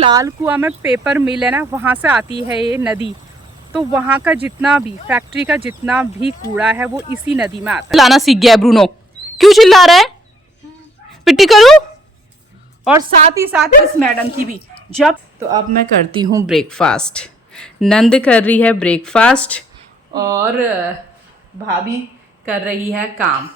लाल कुआं में पेपर मिल है ना, वहाँ से आती है ये नदी। तो वहाँ का जितना भी फैक्ट्री का जितना भी कूड़ा है वो इसी नदी में आता है। लाना सीख गया ब्रूनो, क्यों चिल्ला रहा है? पिट्टी करूं? और साथ ही साथ इस मैडम की भी जब। तो अब मैं करती हूँ ब्रेकफास्ट। नंद कर रही है ब्रेकफास्ट और भाभी कर रही है काम।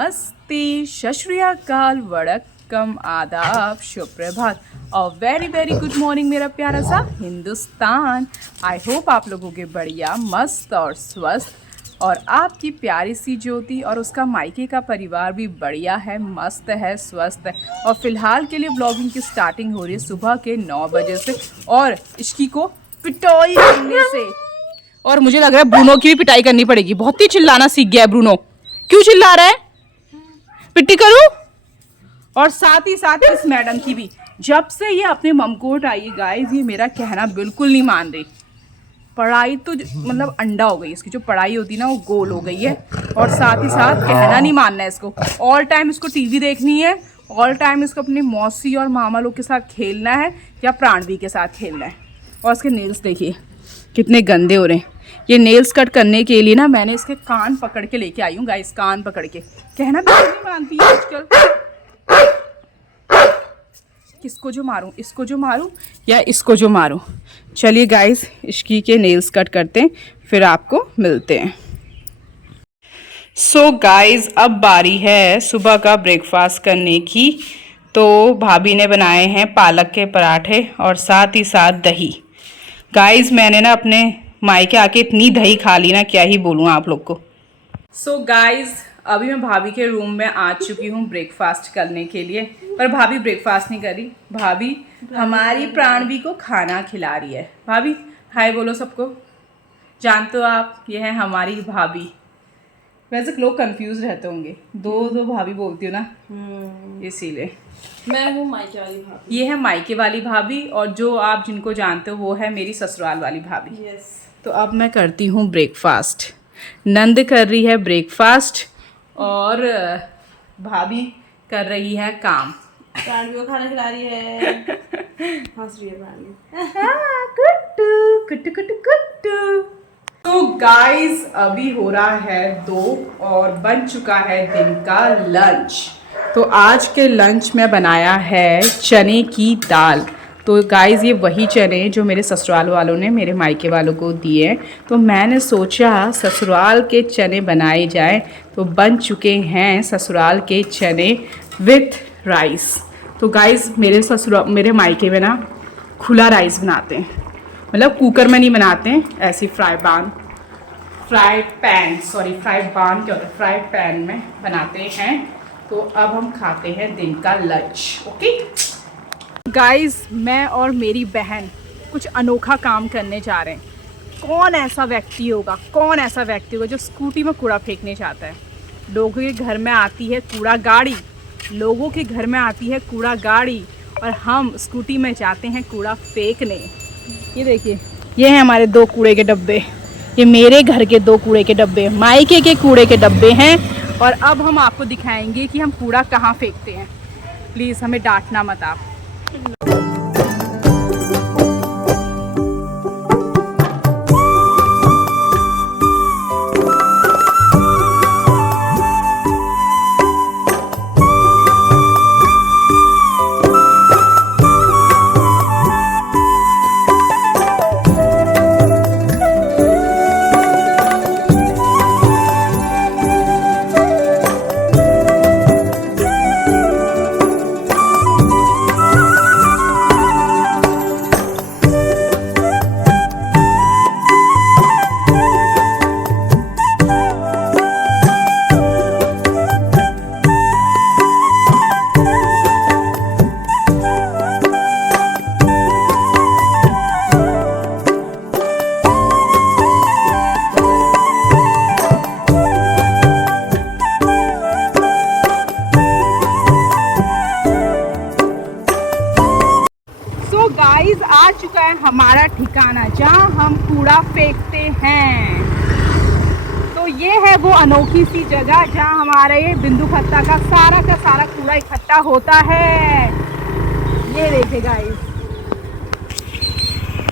नमस्ते, सत श्री अकाल, वड़क्कम, आदाब, सुप्रभात और वेरी वेरी गुड मॉर्निंग मेरा प्यारा सा हिंदुस्तान। आई होप आप लोगों के बढ़िया, मस्त और स्वस्थ, और आपकी प्यारी सी ज्योति और उसका मायके का परिवार भी बढ़िया है, मस्त है, स्वस्थ है। और फिलहाल के लिए ब्लॉगिंग की स्टार्टिंग हो रही है सुबह के 9 बजे से और इसकी को पिटाई करने से। और मुझे लग रहा है ब्रूनो की भी पिटाई करनी पड़ेगी, बहुत ही चिल्लाना सीख गया है ब्रूनो। क्यों चिल्ला रहा है? पिट्टी करूं? और साथ ही साथ इस मैडम की भी जब से ये अपने ममकोट आई है गाइस, ये मेरा कहना बिल्कुल नहीं मान रही। पढ़ाई तो मतलब अंडा हो गई, इसकी जो पढ़ाई होती है ना वो गोल हो गई है। और साथ ही साथ कहना नहीं मानना है इसको। ऑल टाइम इसको टीवी देखनी है, ऑल टाइम इसको अपनी मौसी और मामा लोग के साथ खेलना है या प्राणवी के साथ खेलना है। और इसके नेल्स देखिए कितने गंदे हो रहे हैं। ये नेल्स कट करने के लिए ना मैंने इसके कान पकड़ के लेके आई हूँ गाइस, कान पकड़ के। कहना भी नहीं मानती है आजकल। किसको जो मारूं, इसको जो मारूं या इसको जो मारूं? चलिए गाइस, इसकी के नेल्स कट करते हैं, फिर आपको मिलते हैं। सो गाइस, अब बारी है सुबह का ब्रेकफास्ट करने की। तो भाभी ने बनाए हैं पालक के पराठे और साथ ही साथ दही। गाइस, मैंने ना अपने मायके आके इतनी दही खा ली ना, क्या ही बोलूँ आप लोग को। सो गाइस, अभी मैं भाभी के रूम में आ चुकी हूँ ब्रेकफास्ट करने के लिए। पर भाभी ब्रेकफास्ट नहीं कर रही, भाभी हमारी प्राणवी को खाना खिला रही है। भाभी हाय बोलो सबको। जानते हो आप, ये है हमारी भाभी। वैसे लोग कंफ्यूज रहते होंगे, दो भाभी बोलती हो ना, इसीलिए। मैं हूँ मायके वाली भाभी। ये है मायके वाली भाभी, और जो आप जिनको जानते हो वो है मेरी ससुराल वाली भाभी। यस। तो अब मैं करती हूँ ब्रेकफास्ट। नंद कर रही है ब्रेकफास्ट और भाभी कर रही है काम। प्राणवी को खाना खिला रही है। हंस रही है प्राणवी। कुट्टू कुट्टू कुट्टू कुट्टू। तो गाइस, अभी हो रहा है 2 और बन चुका है दिन का लंच। तो आज के लंच में बनाया है चने की दाल। तो गाइस, ये वही चने जो मेरे ससुराल वालों ने मेरे मायके वालों को दिए। तो मैंने सोचा ससुराल के चने बनाए जाए, तो बन चुके हैं ससुराल के चने विथ राइस। तो गाइस, मेरे मायके में ना खुला राइस बनाते हैं, मतलब कुकर में नहीं बनाते हैं, ऐसी फ्राई पैन में बनाते हैं। तो अब हम खाते हैं दिन का लंच। ओके गाइस, मैं और मेरी बहन कुछ अनोखा काम करने जा रहे हैं। कौन ऐसा व्यक्ति होगा जो स्कूटी में कूड़ा फेंकने जाता है? लोगों के घर में आती है कूड़ा गाड़ी, और हम स्कूटी में जाते हैं कूड़ा फेंकने। ये देखिए, ये हैं हमारे 2 कूड़े के डब्बे। ये मेरे घर के 2 कूड़े के डब्बे, मायके के कूड़े के डब्बे हैं। और अब हम आपको दिखाएंगे कि हम कूड़ा कहाँ फेंकते हैं। प्लीज़ हमें डांटना मत आप। गाइस, आ चुका है हमारा ठिकाना जहाँ हम कूड़ा फेंकते हैं। तो ये है वो अनोखी सी जगह जहाँ हमारे बिंदु खत्ता का सारा कूड़ा इकट्ठा होता है। ये देखिए गाइस,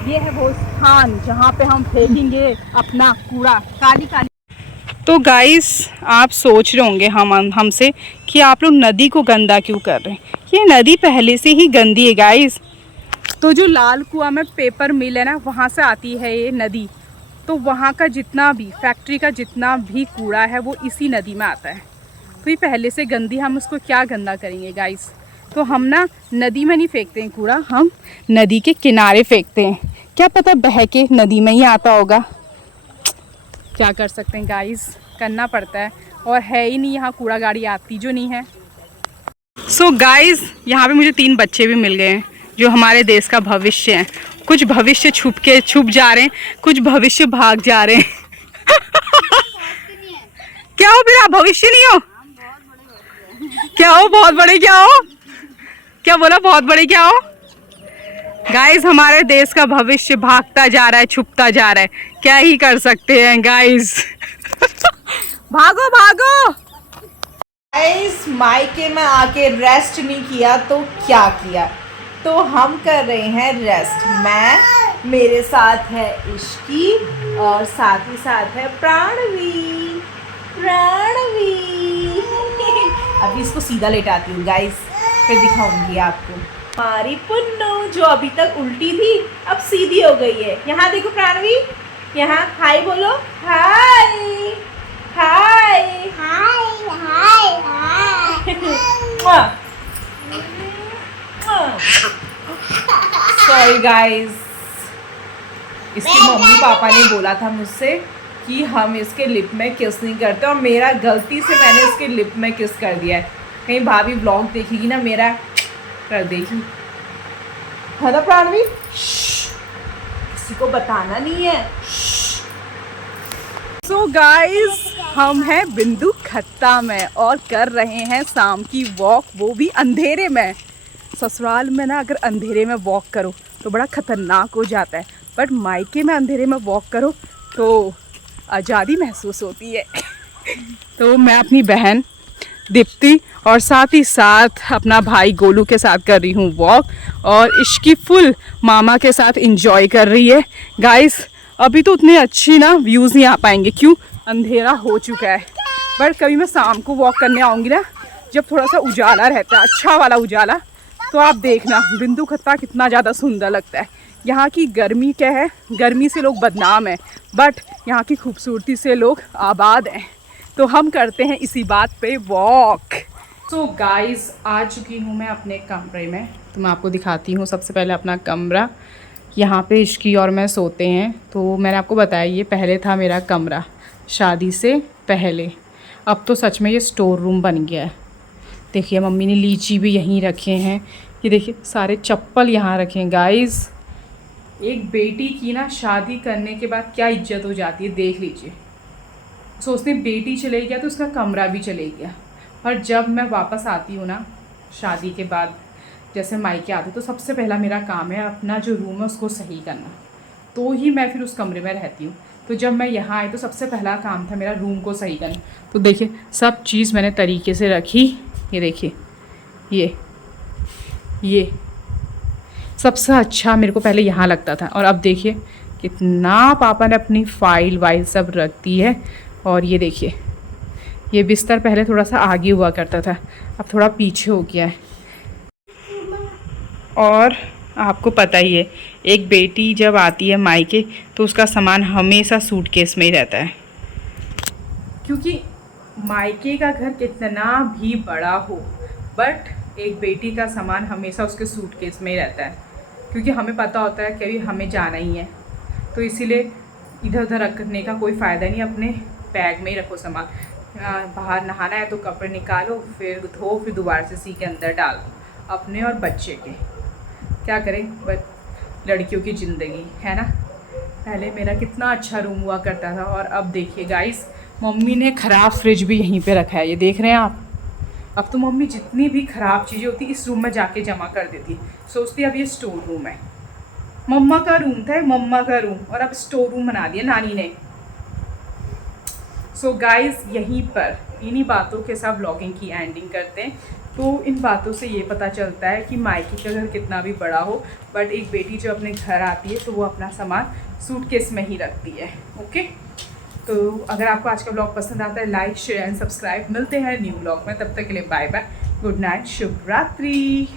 ये है वो स्थान जहाँ पे हम फेंकेंगे अपना कूड़ा, काली काली। तो गाइस आप सोच रहे होंगे हमसे कि आप लोग नदी को गंदा क्यों कर रहे हैं। ये नदी पहले से ही गंदी है गाइस। तो जो लाल कुआं में पेपर मिल है ना, वहाँ से आती है ये नदी। तो वहाँ का जितना भी फैक्ट्री का जितना भी कूड़ा है वो इसी नदी में आता है। तो ये पहले से गंदी, हम उसको क्या गंदा करेंगे गाइस। तो हम ना नदी में नहीं फेंकते हैं कूड़ा, हम नदी के किनारे फेंकते हैं। क्या पता बह के नदी में ही आता होगा। क्या कर सकते हैं गाइस, करना पड़ता है। और है ही नहीं, यहाँ कूड़ा गाड़ी आती जो नहीं है। सो गाइस यहाँ पे मुझे 3 बच्चे भी मिल गए हैं जो हमारे देश का भविष्य है। कुछ भविष्य छुप जा रहे हैं, कुछ भविष्य भाग जा रहे हैं। क्या हो फिर, आप भविष्य नहीं हो? क्या हो, बहुत बड़े क्या हो? क्या बोला, बहुत बड़े क्या हो? गाइस हमारे देश का भविष्य भागता जा रहा है, छुपता जा रहा है। क्या ही कर सकते हैं गाइस। भागो भागो। गाइस मायके में आके रेस्ट नहीं किया तो क्या किया, तो हम कर रहे हैं रेस्ट। मैं, मेरे साथ है इश्की और साथ ही साथ है प्राणवी। अभी इसको सीधा लेटाती हूँ गाइस, फिर दिखाऊंगी आपको। हमारी पुन्नू जो अभी तक उल्टी थी अब सीधी हो गई है। यहाँ देखो प्राणवी, यहाँ हाय बोलो, हाय हाय हाय हाय हाय। सॉरी गाइस, इसके मम्मी पापा ने बोला था मुझसे कि हम इसके लिप में किस नहीं करते, और मेरा गलती से मैंने इसके लिप में किस कर दिया है। कहीं भाभी ब्लॉग देखेगी ना मेरा, कर देगी, है ना प्राणवी? किसी को बताना नहीं है। सो गाइस हम हैं बिंदु खत्ता में और कर रहे हैं शाम की वॉक, वो भी अंधेरे में। ससुराल में ना अगर अंधेरे में वॉक करो तो बड़ा खतरनाक हो जाता है, बट मायके में अंधेरे में वॉक करो तो आज़ादी महसूस होती है। तो मैं अपनी बहन दीप्ति और साथ ही साथ अपना भाई गोलू के साथ कर रही हूँ वॉक, और इश्की फुल मामा के साथ इंजॉय कर रही है। गाइस अभी तो उतने अच्छी ना व्यूज़ नहीं आ पाएंगे, क्यों, अंधेरा हो चुका है। बट कभी मैं शाम को वॉक करने आऊँगी ना, जब थोड़ा सा उजाला रहता है, अच्छा वाला उजाला, तो आप देखना बिंदु खत्ता कितना ज़्यादा सुंदर लगता है। यहाँ की गर्मी क्या है, गर्मी से लोग बदनाम हैं, बट यहाँ की खूबसूरती से लोग आबाद हैं। तो हम करते हैं इसी बात पे वॉक। सो गाइस आ चुकी हूँ मैं अपने कमरे में, तो मैं आपको दिखाती हूँ सबसे पहले अपना कमरा। यहाँ पे इश्की और मैं सोते हैं। तो मैंने आपको बताया ये पहले था मेरा कमरा शादी से पहले, अब तो सच में ये स्टोर रूम बन गया है। देखिए मम्मी ने लीची भी यहीं रखे हैं, ये देखिए सारे चप्पल यहाँ रखे हैं। गाइस एक बेटी की ना शादी करने के बाद क्या इज्जत हो जाती है, देख लीजिए। सोचते बेटी चले गया तो उसका कमरा भी चले गया। और जब मैं वापस आती हूँ ना शादी के बाद, जैसे मायके आते, तो सबसे पहला मेरा काम है अपना जो रूम है उसको सही करना, तो ही मैं फिर उस कमरे में रहती हूँ। तो जब मैं यहाँ आई तो सबसे पहला काम था मेरा रूम को सही करना। तो देखिए सब चीज़ मैंने तरीके से रखी, ये देखिए, ये सबसे अच्छा मेरे को पहले यहाँ लगता था, और अब देखिए कितना पापा ने अपनी फाइल वाइल सब रख दी है। और ये देखिए ये बिस्तर पहले थोड़ा सा आगे हुआ करता था, अब थोड़ा पीछे हो गया है। और आपको पता ही है एक बेटी जब आती है मायके तो उसका सामान हमेशा सूटकेस में ही रहता है, क्योंकि मायके का घर कितना भी बड़ा हो बट एक बेटी का सामान हमेशा उसके सूटकेस में ही रहता है, क्योंकि हमें पता होता है कि हमें जाना ही है। तो इसीलिए इधर उधर रखने का कोई फ़ायदा नहीं, अपने बैग में ही रखो सामान। बाहर नहाना है तो कपड़े निकालो, फिर धो, फिर दोबारा से सी के अंदर डाल दो, अपने और बच्चे के। क्या करें, बट लड़कियों की ज़िंदगी है ना। पहले मेरा कितना अच्छा रूम हुआ करता था, और अब देखिए गाइस मम्मी ने ख़राब फ्रिज भी यहीं पे रखा है, ये देख रहे हैं आप। अब तो मम्मी जितनी भी ख़राब चीज़ें होती इस रूम में जाके जमा कर देती, सोचती अब ये स्टोर रूम है। मम्मा का रूम था, मम्मा का रूम, और अब स्टोर रूम बना दिया नानी ने। सो गाइस यहीं पर इन्हीं बातों के साथ व्लॉगिंग की एंडिंग करते हैं। तो इन बातों से ये पता चलता है कि मायके का घर कितना भी बड़ा हो, बट एक बेटी जो अपने घर आती है तो वो अपना सामान सूटकेस में ही रखती है। ओके, तो अगर आपको आज का ब्लॉग पसंद आता है, लाइक शेयर एंड सब्सक्राइब। मिलते हैं न्यू ब्लॉग में, तब तक के लिए बाय बाय, गुड नाइट, शुभ रात्रि।